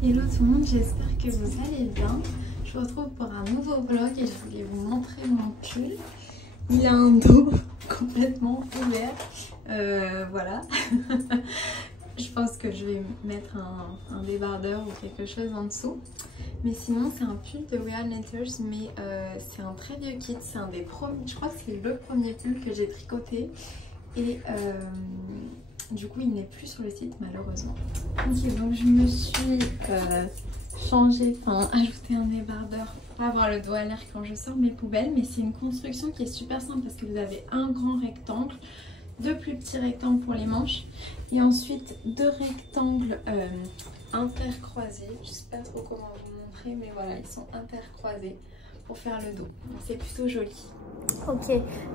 Hello tout le monde, j'espère que vous allez bien. Je vous retrouve pour un nouveau vlog et je voulais vous montrer mon pull. Il a un dos complètement ouvert, voilà. Je pense que je vais mettre un débardeur ou quelque chose en dessous. Mais sinon c'est un pull de We Are Knitters, mais c'est un très vieux kit. C'est un des premiers, je crois que c'est le premier pull que j'ai tricoté. Et du coup il n'est plus sur le site malheureusement. Ok, donc je me suis ajouté un débardeur pour pas avoir le dos à l'air quand je sors mes poubelles. Mais c'est une construction qui est super simple parce que vous avez un grand rectangle, deux plus petits rectangles pour les manches et ensuite deux rectangles intercroisés. Je sais pas trop comment vous montrer, mais voilà, ils sont intercroisés pour faire le dos. C'est plutôt joli. Ok,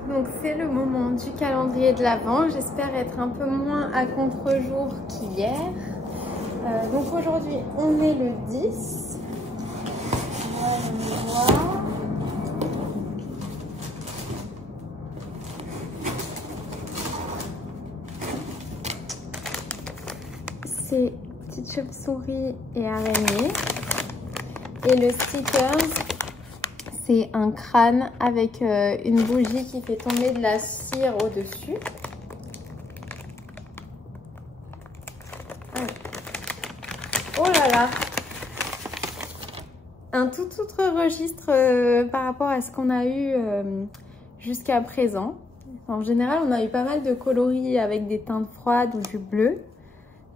donc c'est le moment du calendrier de l'Avent. J'espère être un peu moins à contre-jour qu'hier. Donc aujourd'hui, on est le 10. Voilà. C'est petite chauve-souris et araignée. Et le sticker, c'est un crâne avec une bougie qui fait tomber de la cire au-dessus. Oh là là! Un tout autre registre par rapport à ce qu'on a eu jusqu'à présent. En général, on a eu pas mal de coloris avec des teintes froides ou du bleu.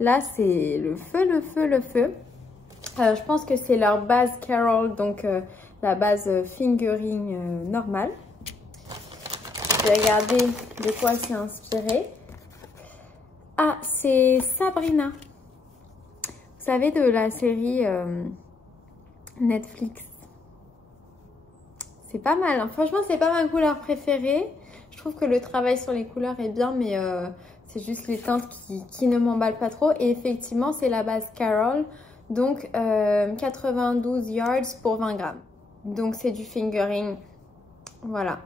Là, c'est le feu, le feu, le feu. Je pense que c'est leur base Carol, donc la base fingering normale. Je vais regarder de quoi c'est inspiré. Ah, c'est Sabrina. Vous savez, de la série Netflix. C'est pas mal, hein. Franchement, c'est pas ma couleur préférée. Je trouve que le travail sur les couleurs est bien, mais c'est juste les teintes qui ne m'emballent pas trop. Et effectivement, c'est la base Carol. Donc 92 yards pour 20 grammes. Donc c'est du fingering. Voilà.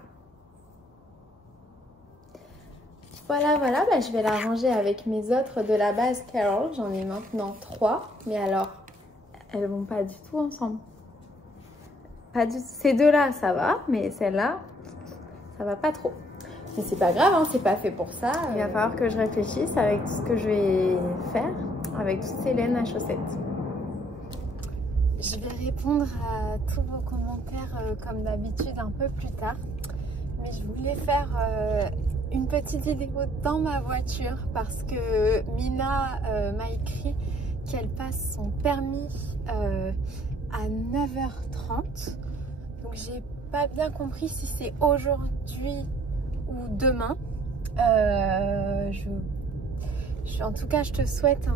Voilà, bah, je vais la ranger avec mes autres de la base Carol. J'en ai maintenant 3. Mais alors, elles vont pas du tout ensemble. Pas du... Ces deux-là, ça va. Mais celle-là, ça va pas trop. Mais c'est pas grave, hein, c'est pas fait pour ça. Il va falloir que je réfléchisse avec tout ce que je vais faire. Avec toutes ces laines à chaussettes. Je vais répondre à tous vos commentaires comme d'habitude un peu plus tard. Mais je voulais faire une petite vidéo dans ma voiture parce que Mina m'a écrit qu'elle passe son permis à 9h30. Donc j'ai pas bien compris si c'est aujourd'hui ou demain. En tout cas, je te souhaite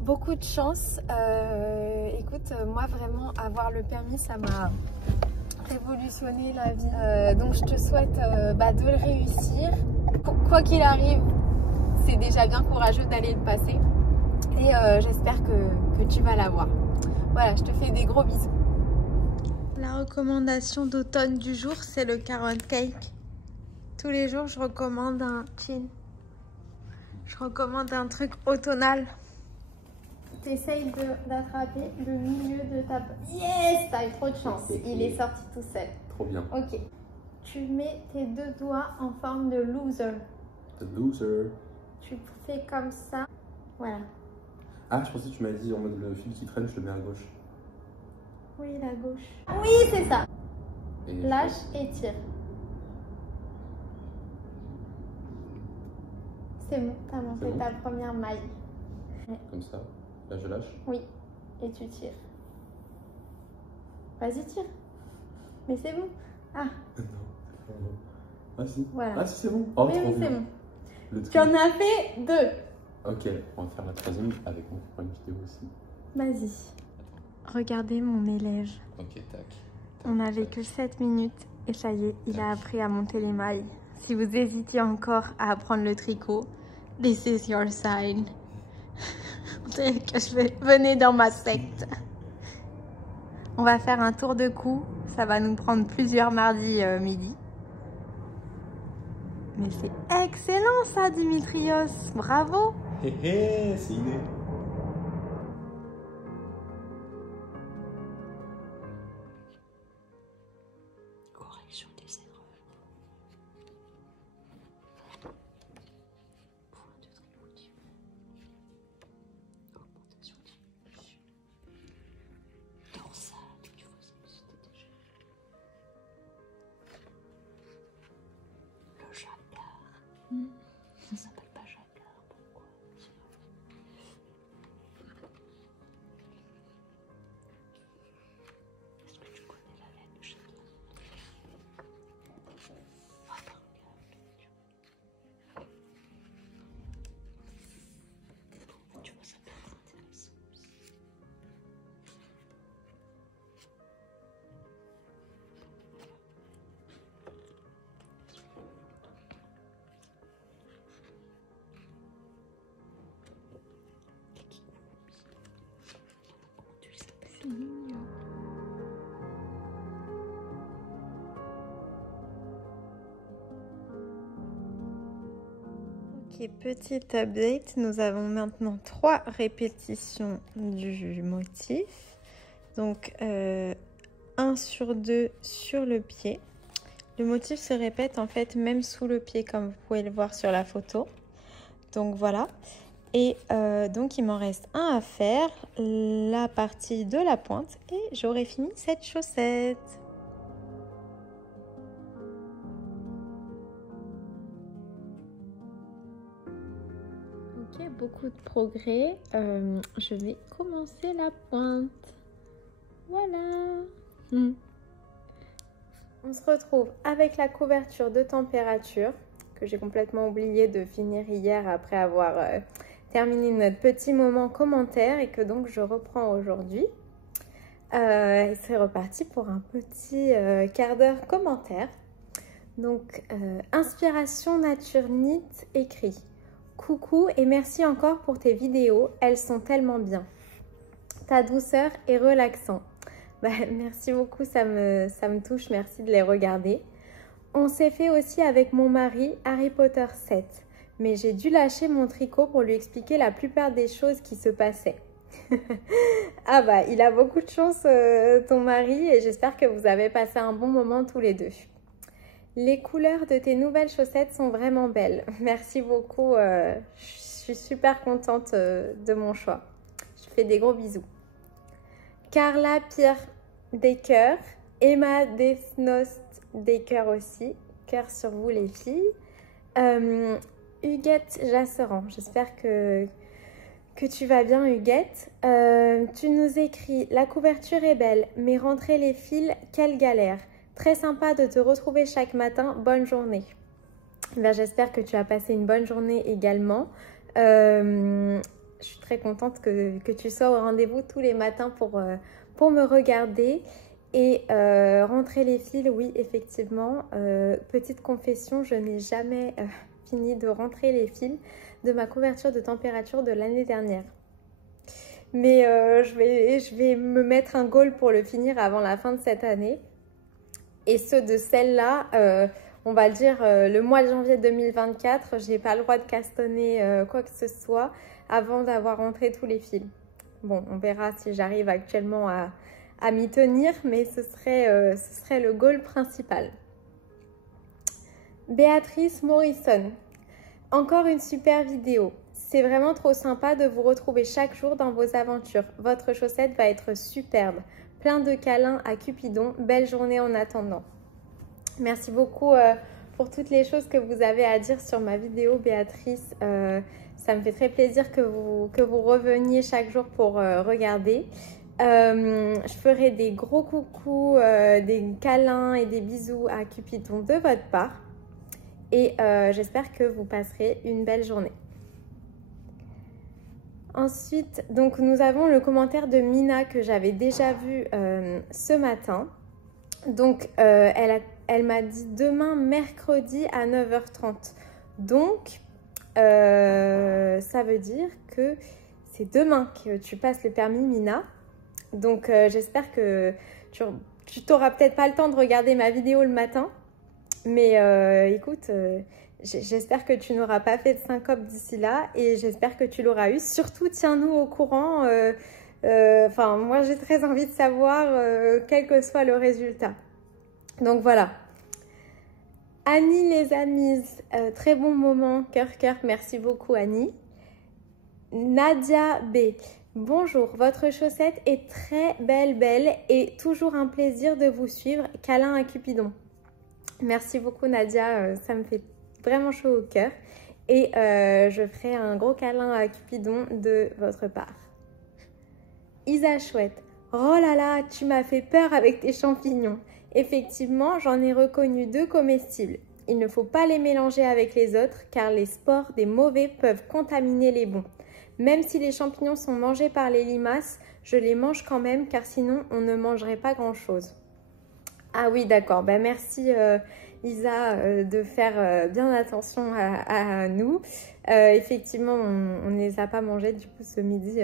beaucoup de chance. Écoute, moi vraiment avoir le permis, ça m'a révolutionné la vie. Donc je te souhaite de le réussir. Quoi qu'il arrive, c'est déjà bien courageux d'aller le passer. Et j'espère que tu vas l'avoir. Voilà, je te fais des gros bisous. La recommandation d'automne du jour, c'est le carrot cake. Tous les jours, je recommande un chin. Je recommande un truc automnal. T'essayes d'attraper le milieu de ta... Yes! T'as eu trop de chance. Il est sorti tout seul. Trop bien. Ok. Tu mets tes deux doigts en forme de loser. The loser. Tu fais comme ça. Voilà. Ah, je pensais que tu m'avais dit en mode le fil qui traîne, je le mets à gauche. Oui, la gauche. Oui, c'est ça. Et lâche et tire. C'est bon, t'as monté ta première maille. Comme ça. Là, je lâche. Oui, et tu tires. Vas-y, tire. Mais c'est bon. Ah. Non. Ah si. Voilà. Ah si, c'est bon. Oh, oui, trop oui, c'est bien. bon. Tu en as fait 2. Ok, on va faire la troisième avec moi pour une vidéo aussi. Vas-y. Regardez mon élève. Ok, tac. On n'avait que 7 minutes et ça y est, il a appris à monter les mailles. Si vous hésitiez encore à apprendre le tricot, this is your sign. Venez dans ma secte. On va faire un tour de cou. Ça va nous prendre plusieurs mardis midi. Mais c'est excellent ça, Dimitrios. Bravo. Hé hé, c'est inné. Ça s'appelle pas jacquard, pourquoi? Est-ce que tu connais la laine de jacquard? Ah bah regarde. Tu vois, ça peut être intéressant aussi. C'est mignon. Ok, petite update, nous avons maintenant 3 répétitions du motif. Donc 1 sur 2 sur le pied. Le motif se répète en fait même sous le pied comme vous pouvez le voir sur la photo. Donc voilà. Et donc il m'en reste un à faire, la partie de la pointe, et j'aurai fini cette chaussette. Ok, beaucoup de progrès. Je vais commencer la pointe. Voilà. On se retrouve avec la couverture de température que j'ai complètement oublié de finir hier après avoir terminé notre petit moment commentaire et que donc je reprends aujourd'hui. Et c'est reparti pour un petit quart d'heure commentaire. Donc, inspiration nature knit écrit. Coucou et merci encore pour tes vidéos, elles sont tellement bien. Ta douceur est relaxant. Bah, merci beaucoup, ça me touche, merci de les regarder. On s'est fait aussi avec mon mari Harry Potter 7, mais j'ai dû lâcher mon tricot pour lui expliquer la plupart des choses qui se passaient. Ah bah, il a beaucoup de chance ton mari et j'espère que vous avez passé un bon moment tous les deux. Les couleurs de tes nouvelles chaussettes sont vraiment belles. Merci beaucoup, je suis super contente de mon choix. Je fais des gros bisous. Carla Pierre des cœurs, Emma Desnost des cœurs aussi, cœur sur vous les filles. Huguette Jasseran, j'espère que tu vas bien Huguette. Tu nous écris, la couverture est belle, mais rentrer les fils, quelle galère. Très sympa de te retrouver chaque matin, bonne journée. Ben, j'espère que tu as passé une bonne journée également. Je suis très contente que tu sois au rendez-vous tous les matins pour me regarder. Et rentrer les fils, oui, effectivement. Petite confession, je n'ai jamais fini de rentrer les fils de ma couverture de température de l'année dernière. Mais je vais me mettre un goal pour le finir avant la fin de cette année. Et ceux de celle-là, on va dire le mois de janvier 2024, je n'ai pas le droit de castonner quoi que ce soit avant d'avoir rentré tous les fils. Bon, on verra si j'arrive actuellement à m'y tenir, mais ce serait le goal principal. Béatrice Morrison, encore une super vidéo. C'est vraiment trop sympa de vous retrouver chaque jour dans vos aventures. Votre chaussette va être superbe. Plein de câlins à Cupidon. Belle journée en attendant. Merci beaucoup pour toutes les choses que vous avez à dire sur ma vidéo, Béatrice. Ça me fait très plaisir que vous reveniez chaque jour pour regarder. Je ferai des gros coucous, des câlins et des bisous à Cupidon de votre part. Et j'espère que vous passerez une belle journée. Ensuite, donc nous avons le commentaire de Mina que j'avais déjà vu ce matin. Donc, elle m'a dit demain mercredi à 9h30. Donc, ça veut dire que c'est demain que tu passes le permis, Mina. Donc, j'espère que tu t'auras peut-être pas le temps de regarder ma vidéo le matin. Mais écoute, j'espère que tu n'auras pas fait de syncope d'ici là et j'espère que tu l'auras eu. Surtout, tiens-nous au courant. Moi, j'ai très envie de savoir quel que soit le résultat. Donc, voilà. Annie les amis, très bon moment, cœur. Merci beaucoup, Annie. Nadia B. Bonjour, votre chaussette est très belle et toujours un plaisir de vous suivre. Câlin à Cupidon. Merci beaucoup Nadia, ça me fait vraiment chaud au cœur. et je ferai un gros câlin à Cupidon de votre part. Isa Chouette. Oh là là, tu m'as fait peur avec tes champignons. Effectivement, j'en ai reconnu 2 comestibles. Il ne faut pas les mélanger avec les autres car les spores des mauvais peuvent contaminer les bons. Même si les champignons sont mangés par les limaces, je les mange quand même car sinon on ne mangerait pas grand chose. Ah oui, d'accord. Ben, merci Isa de faire bien attention à nous. Effectivement, on ne les a pas mangés. Du coup, ce midi,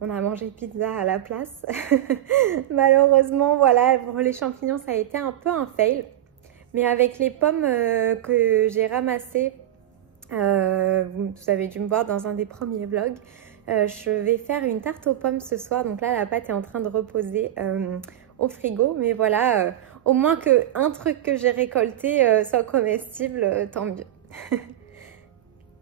on a mangé pizza à la place. Malheureusement, voilà, pour les champignons, ça a été un peu un fail. Mais avec les pommes que j'ai ramassées, vous avez dû me voir dans un des premiers vlogs, je vais faire une tarte aux pommes ce soir. Donc là, la pâte est en train de reposer au frigo. Mais voilà, au moins qu'un truc que j'ai récolté soit comestible, tant mieux.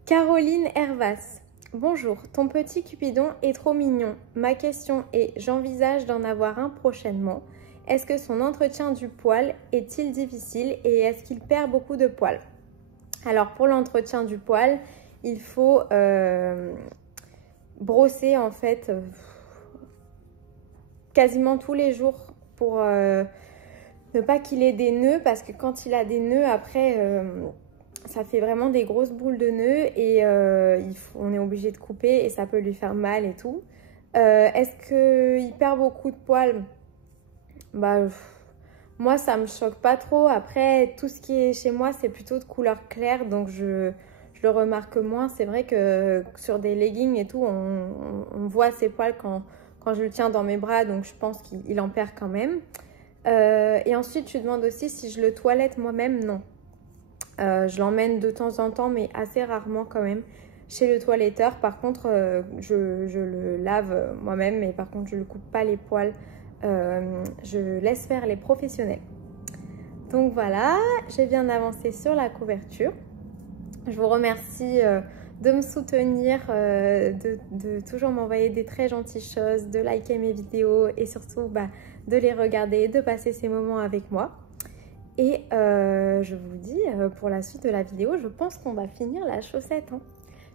Caroline Hervas. Bonjour, ton petit Cupidon est trop mignon. Ma question est, j'envisage d'en avoir un prochainement. Est-ce que son entretien du poil est-il difficile et est-ce qu'il perd beaucoup de poils? Alors pour l'entretien du poil, il faut brosser en fait quasiment tous les jours pour ne pas qu'il ait des nœuds, parce que quand il a des nœuds après ça fait vraiment des grosses boules de nœuds et on est obligé de couper et ça peut lui faire mal et tout. Est-ce qu'il perd beaucoup de poils? Bah, moi ça me choque pas trop. Après, tout ce qui est chez moi c'est plutôt de couleur claire, donc je le remarque moins. C'est vrai que sur des leggings et tout, on voit ses poils quand je le tiens dans mes bras, donc je pense qu'il en perd quand même. Et ensuite je demandes aussi si je le toilette moi-même. Non, je l'emmène de temps en temps, mais assez rarement quand même chez le toiletteur. Par contre je le lave moi-même, mais par contre je ne coupe pas les poils. Je laisse faire les professionnels. Donc voilà, j'ai bien avancé sur la couverture. Je vous remercie de me soutenir, de toujours m'envoyer des très gentilles choses, de liker mes vidéos et surtout de les regarder, de passer ces moments avec moi. Et je vous dis pour la suite de la vidéo, je pense qu'on va finir la chaussette.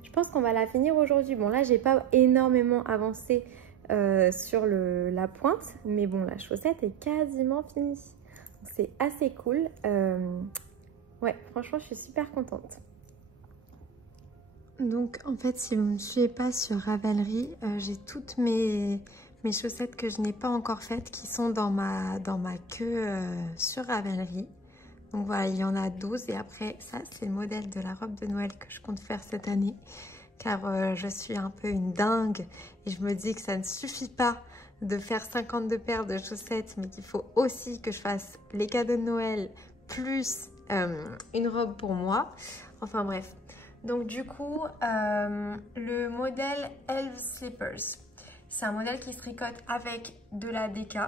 Je pense qu'on va la finir aujourd'hui. Bon là, j'ai pas énormément avancé sur la pointe, mais bon, la chaussette est quasiment finie. C'est assez cool. Ouais, franchement, je suis super contente. Donc en fait, si vous ne me suivez pas sur Ravelry, j'ai toutes mes chaussettes que je n'ai pas encore faites qui sont dans ma queue sur Ravelry. Donc voilà, il y en a 12 et après ça, c'est le modèle de la robe de Noël que je compte faire cette année. Car je suis un peu une dingue et je me dis que ça ne suffit pas de faire 52 paires de chaussettes, mais qu'il faut aussi que je fasse les cadeaux de Noël plus une robe pour moi. Enfin bref. Donc du coup, le modèle Elf Slippers, c'est un modèle qui se tricote avec de la DK.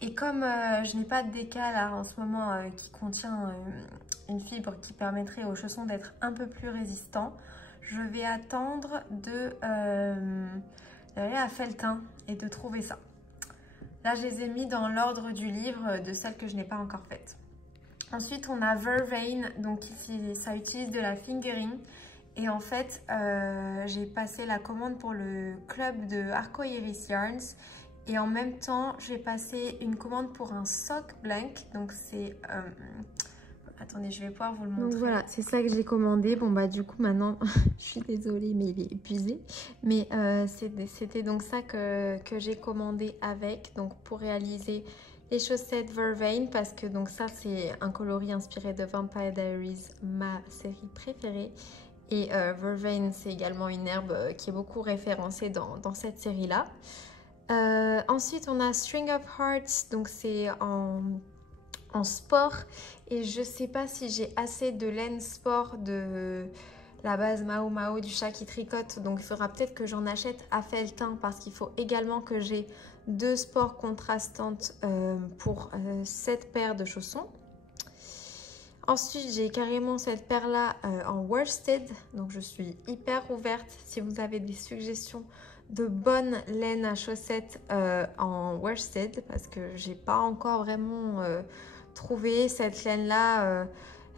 Et comme je n'ai pas de DK là en ce moment qui contient une fibre qui permettrait aux chaussons d'être un peu plus résistants, je vais attendre d'aller à Felletin et de trouver ça. Là, je les ai mis dans l'ordre du livre de celles que je n'ai pas encore faites. Ensuite, on a Vervain, donc ici, ça utilise de la fingering. Et en fait, j'ai passé la commande pour le club de Arcoiris Yarns. Et en même temps, j'ai passé une commande pour un sock blank. Donc c'est... attendez, je vais pouvoir vous le montrer. Donc voilà, c'est ça que j'ai commandé. Bon bah du coup maintenant, je suis désolée mais il est épuisé. Mais c'était donc ça que j'ai commandé avec. Donc pour réaliser les chaussettes Vervain. Parce que donc ça c'est un coloris inspiré de Vampire Diaries, ma série préférée. Et Vervain c'est également une herbe qui est beaucoup référencée dans cette série-là. Ensuite on a String of Hearts. Donc c'est en sport et je sais pas si j'ai assez de laine sport de la base Mao Mao du chat qui tricote, donc il faudra peut-être que j'en achète à Felletin parce qu'il faut également que j'ai 2 sports contrastantes pour cette paire de chaussons. Ensuite j'ai carrément cette paire là en worsted, donc je suis hyper ouverte si vous avez des suggestions de bonne laine à chaussettes en worsted parce que j'ai pas encore vraiment trouvé cette laine là.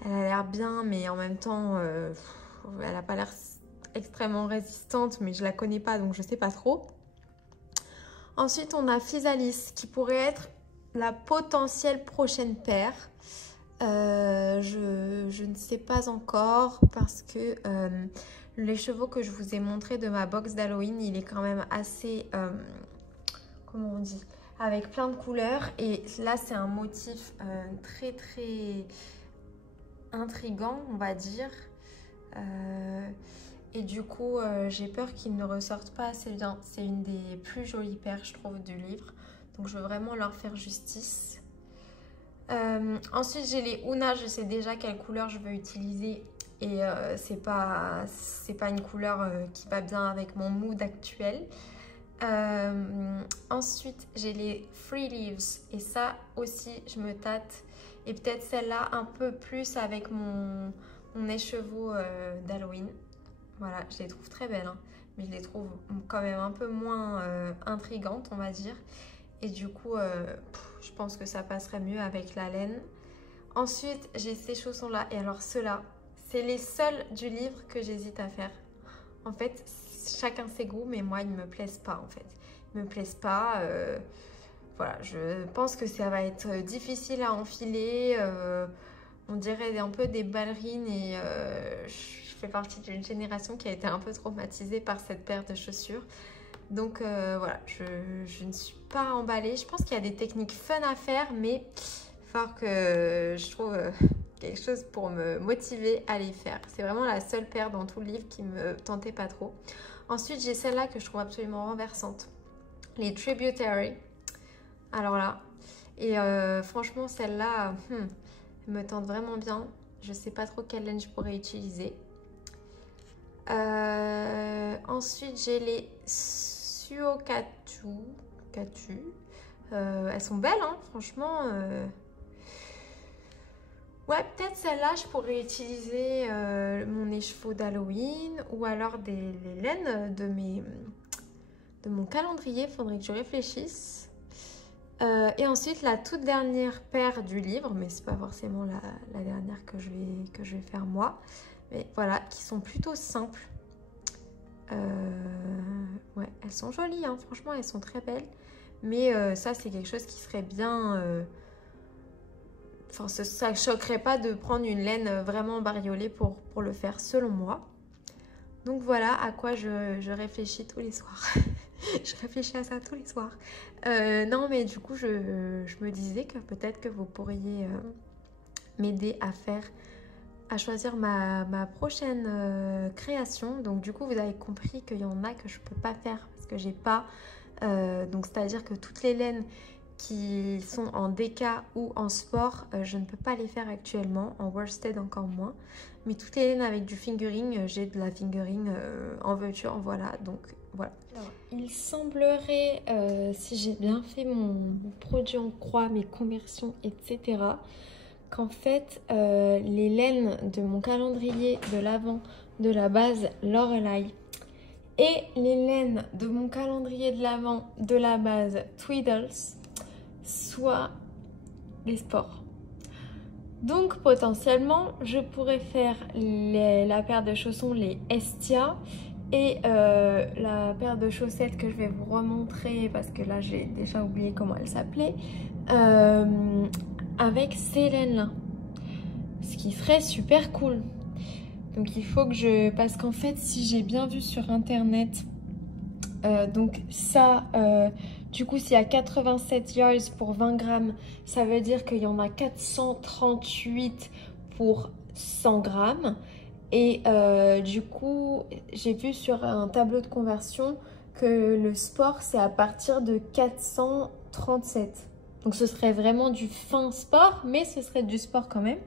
Elle a l'air bien mais en même temps elle n'a pas l'air extrêmement résistante, mais je la connais pas, donc je sais pas trop. Ensuite, on a Physalis, qui pourrait être la potentielle prochaine paire. Je ne sais pas encore parce que les chevaux que je vous ai montré de ma box d'Halloween, il est quand même assez, comment on dit, avec plein de couleurs. Et là, c'est un motif très très intriguant, on va dire. Et du coup, j'ai peur qu'ils ne ressortent pas assez bien. C'est une des plus jolies paires, je trouve, du livre. Donc, je veux vraiment leur faire justice. Ensuite, j'ai les Una. Je sais déjà quelle couleur je veux utiliser. Et c'est pas une couleur qui va bien avec mon mood actuel. Ensuite, j'ai les Free Leaves. Et ça aussi, je me tâte. Et peut-être celle-là un peu plus avec mon écheveau d'Halloween. Voilà, je les trouve très belles, hein, mais je les trouve quand même un peu moins intrigantes, on va dire. Et du coup, je pense que ça passerait mieux avec la laine. Ensuite, j'ai ces chaussons-là. Et alors, ceux-là, c'est les seuls du livre que j'hésite à faire. En fait, chacun ses goûts, mais moi, ils ne me plaisent pas, en fait. Ils ne me plaisent pas. Voilà, je pense que ça va être difficile à enfiler. On dirait un peu des ballerines et je fais partie d'une génération qui a été un peu traumatisée par cette paire de chaussures. Donc voilà, je ne suis pas emballée. Je pense qu'il y a des techniques fun à faire, mais il va falloir que je trouve quelque chose pour me motiver à les faire. C'est vraiment la seule paire dans tout le livre qui me tentait pas trop. Ensuite, j'ai celle-là que je trouve absolument renversante. Les Tributary. Alors là, et franchement, celle-là, elle me tente vraiment bien. Je sais pas trop quelle laine je pourrais utiliser. Ensuite, j'ai les Suokatu. Elles sont belles, hein, franchement. Ouais, peut-être celle-là, je pourrais utiliser mon écheveau d'Halloween ou alors les laines de mon calendrier. Il faudrait que je réfléchisse. Et ensuite, la toute dernière paire du livre, mais c'est pas forcément la dernière que je vais faire moi. Mais voilà, qui sont plutôt simples. Ouais, elles sont jolies, hein, franchement, elles sont très belles. Mais ça, c'est quelque chose qui serait bien... Enfin, ça ne choquerait pas de prendre une laine vraiment bariolée pour le faire, selon moi. Donc voilà à quoi je réfléchis tous les soirs. Je réfléchis à ça tous les soirs. Non, mais du coup, je me disais que peut-être que vous pourriez m'aider à choisir ma prochaine création. Donc du coup, vous avez compris qu'il y en a que je ne peux pas faire parce que j'ai pas... donc c'est-à-dire que toutes les laines qui sont en DK ou en sport, je ne peux pas les faire actuellement, en worsted encore moins. Mais toutes les laines avec du fingering, j'ai de la fingering en veux-tu, en voilà, donc voilà. Alors, il semblerait, si j'ai bien fait mon produit en croix, mes conversions, etc., qu'en fait, les laines de mon calendrier de l'Avent de la base Lorelei et les laines de mon calendrier de l'Avent de la base Tweedles soit les sports. Donc potentiellement je pourrais faire la paire de chaussons, les Estia, et la paire de chaussettes que je vais vous remontrer parce que là j'ai déjà oublié comment elle s'appelait, avec ces laines là, ce qui serait super cool. Donc il faut que parce qu'en fait, si j'ai bien vu sur internet, donc ça, du coup, s'il y a 87 yards pour 20 grammes, ça veut dire qu'il y en a 438 pour 100 grammes. Et du coup, j'ai vu sur un tableau de conversion que le sport, c'est à partir de 437. Donc ce serait vraiment du fin sport, mais ce serait du sport quand même.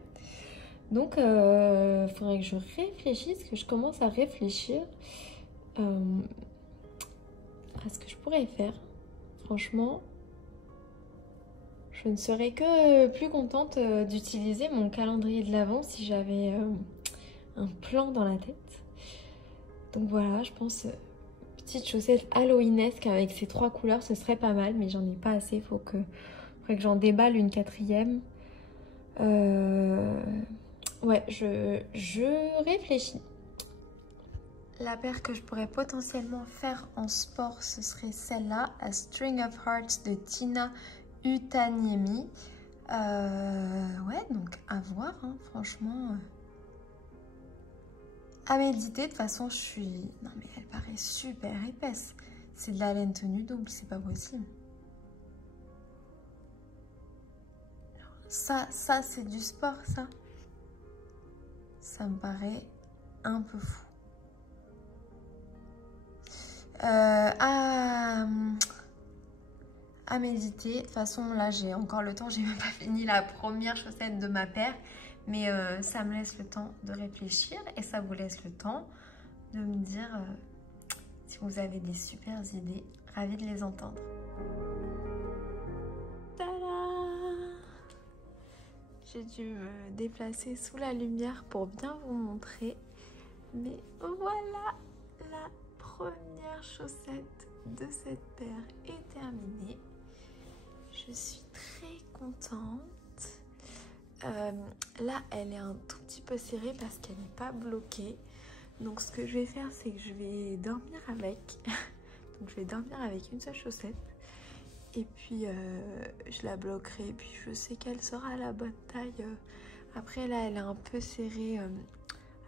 Donc, il faudrait que je réfléchisse, que je commence à réfléchir à ce que je pourrais faire. Franchement, je ne serais que plus contente d'utiliser mon calendrier de l'Avent si j'avais un plan dans la tête. Donc voilà, je pense petite chaussette halloweenesque avec ces 3 couleurs, ce serait pas mal, mais j'en ai pas assez. Faudrait que j'en déballe une 4e. Ouais, je réfléchis. La paire que je pourrais potentiellement faire en sport, ce serait celle-là, A String of Hearts de Tina Utaniemi. Ouais, donc à voir, hein, franchement. À méditer, de toute façon, je suis... Non mais elle paraît super épaisse. C'est de la laine tenue double, c'est pas possible. Ça c'est du sport, ça. Ça me paraît un peu fou. À méditer. De toute façon, là, j'ai encore le temps. J'ai même pas fini la première chaussette de ma paire. Mais ça me laisse le temps de réfléchir. Et ça vous laisse le temps de me dire si vous avez des super idées. Ravie de les entendre. J'ai dû me déplacer sous la lumière pour bien vous montrer. Mais voilà, la première chaussette de cette paire est terminée. Je suis très contente. Là, elle est un tout petit peu serrée parce qu'elle n'est pas bloquée. Donc ce que je vais faire, c'est que je vais dormir avec. Donc je vais dormir avec une seule chaussette. Et puis je la bloquerai. Et puis je sais qu'elle sera à la bonne taille. Après là, elle est un peu serrée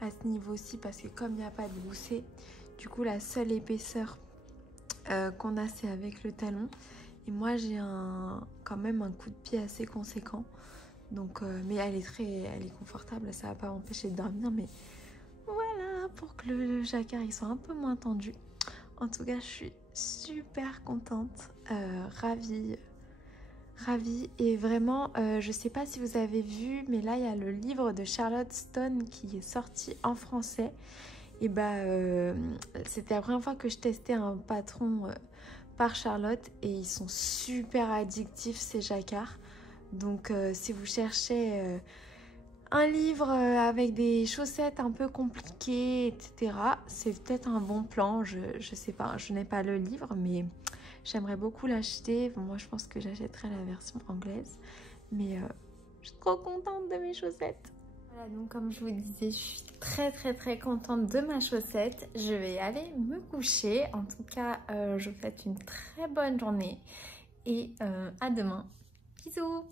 à ce niveau-ci parce que comme il n'y a pas de gousset, du coup la seule épaisseur qu'on a, c'est avec le talon. Et moi j'ai quand même un coup de pied assez conséquent. Donc, mais elle est confortable, ça va pas m'empêcher de dormir. Mais voilà, pour que le jacquard il soit un peu moins tendu. En tout cas, je suis super contente, ravie. Et vraiment, je sais pas si vous avez vu, mais là il y a le livre de Charlotte Stone qui est sorti en français. Et bah, c'était la première fois que je testais un patron par Charlotte et ils sont super addictifs ces jacquards. Donc si vous cherchez un livre avec des chaussettes un peu compliquées, etc., c'est peut-être un bon plan. Je sais pas, je n'ai pas le livre, mais j'aimerais beaucoup l'acheter. Bon, moi, je pense que j'achèterai la version anglaise. Mais je suis trop contente de mes chaussettes. Voilà, donc comme je vous disais, je suis très contente de ma chaussette. Je vais aller me coucher. En tout cas, je vous souhaite une très bonne journée. Et à demain. Bisous!